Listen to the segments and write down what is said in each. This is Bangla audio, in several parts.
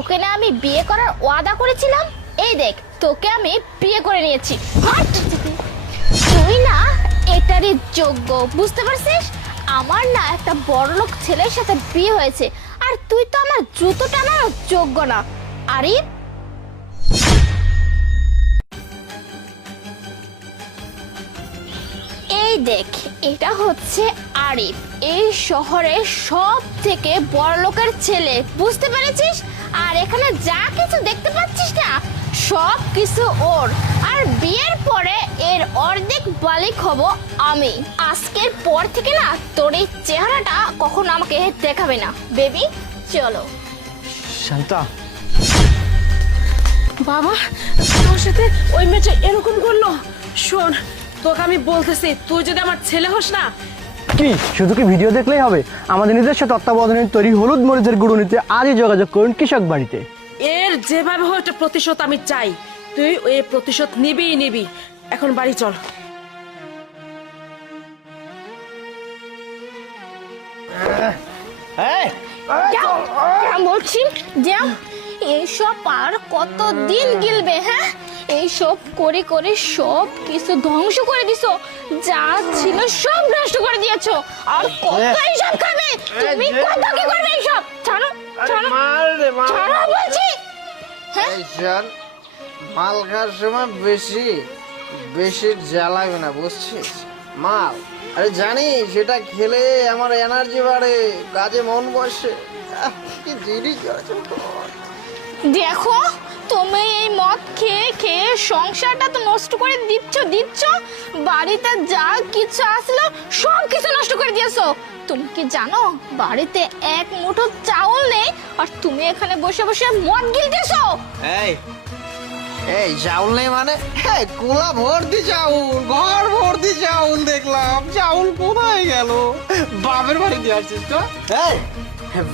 তোকে না আমি বিয়ে করার ওয়াদা করেছিলাম, এই দেখ তোকে আমি বিয়ে করে নিয়েছি। হাট! তুই না এটারই যোগ্য, বুঝতে পারছিস? আমার না একটা বড়লোক ছেলের সাথে বিয়ে হয়েছে, আর তুই তো আমার জুতো টানার যোগ্য না। আরিফ, এই দেখ এটা হচ্ছে আরিফ, এই শহরের সব থেকে বড় লোকের ছেলে, বুঝতে পেরেছিস? আর এখানে যা কিছু দেখতে পাচ্ছিস না সব কিছু ওর, আর বিয়ের পরে এর অর্ধেক মালিক হব আমি। আজকের পর থেকে না তোর এই চেহারাটা কখনো আমাকে দেখাবে না। বেবি চলো। শান্তা, বাবা তোর সাথে ওই মেয়েটা এরকম করলো? শোন, তোকে আমি বলতেছি, তুই যদি আমার ছেলে হোস না। কি শুধু কি ভিডিও দেখলেই হবে? আমাদের নিজস্ব তত্ত্বাবধানে তৈরি হলুদ মরিচের গুঁড়ো নিতে আজই যোগাযোগ করুন কৃষক বাড়িতে। এর যেভাবে হোক একটা প্রতিশোধ আমি চাই, তুই ওই প্রতিশোধ নিবি। এখন বাড়ি চল। বলছি যাও, এইসব আর কতদিন গিলবে? হ্যাঁ, এইসব করে করে সব কিছু ধ্বংস করে দিছো, যা ছিল সব নষ্ট করে দিয়েছো। আর কত এইসব খাবে তুমি? কত কি করবে এইসব? ছাড়ো ছাড়ো ছাড়ো বলছি। হ্যাঁ, মাল খাওয়ার সময় বেশি বেশি জ্বালাবে না, বুঝছিস? মাল আরে জানি সেটা খেলে আমার এনার্জি বাড়ে, কাজে মন বসে। কি জিনিস আছে তোর। দেখো তুমি এই মদ খেয়ে খেয়ে সংসারটা তো নষ্ট করে দিচ্ছ, বাড়িতে যা কিছু আসলো সব কিছু নষ্ট করে দিয়েছো। তুমি কি জানো বাড়িতে এক মুঠো চাউল নেই, আর তুমি এখানে বসে বসে মদ গিলতেছো? এই চাউল নেই মানে? হ্যাঁ, কুলা ভর্তি চাউল, ঘর ভর্তি চাউল। দেখলাম চাউল কোথায় গেল? বাপের বাড়ি দিয়ে আসছিস তো? এই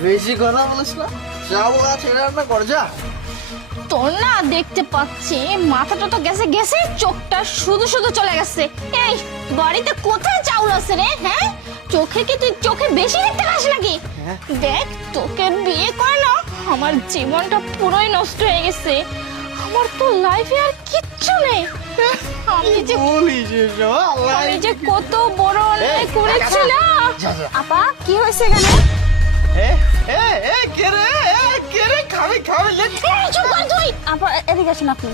বেশি কথা বলিস না, চাউল আছে রান্না কর যা। তোর না দেখতে পাচ্ছি মাথাটা তো গেছে, চোখটা শুধু শুধু চলে গেছে। এই বাড়িতে কোথায় চাউল আছে রে? হ্যাঁ, চোখে কি তুই চোখে বেশি দেখতে পাস নাকি? দেখ তোকে বিয়ে করে না আমার জীবনটা পুরোই নষ্ট হয়ে গেছে, আমার তো লাইফে আর কিচ্ছু নেই। আমি যে কত বড় অন্যায় করেছি না। আপা কি হয়েছে এখানে? কে রে খাবি চুপ কর তুই। আপা এদিকে আসুন আপনি।